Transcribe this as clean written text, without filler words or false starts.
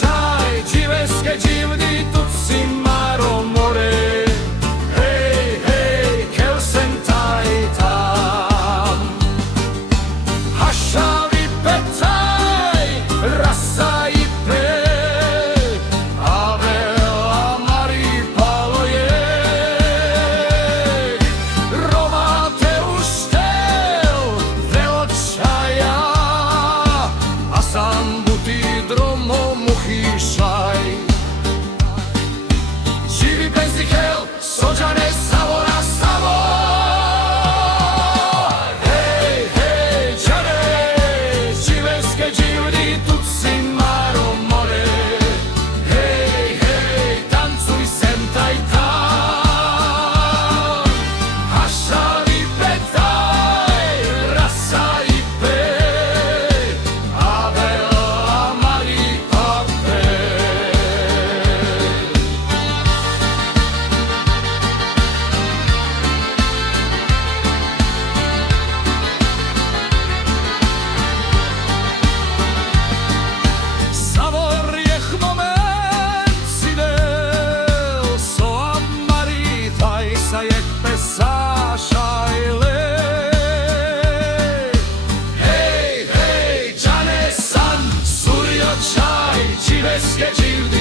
čaj, Čiveske dživdi, tuci maro more. Hej, hej, kel sem taj tam. Hašavi petaj, rasa i pe, avela mari palo je. Roma te uštel, velo čaja, a sam buti dromo muhišaj. Živi benzihel, sođane savora savo. Hej, hej, džane, Čiveske dživdi, tuci maro more. Hej, hej, tancuj sem taj tam. Hašavi petaj, rasa i pej, avela mari pape. Savor jeh moment sidel, so amari taj sa jek pesašaj le. Hej, hej, džane san, surio čaj, Čiveske dživdi.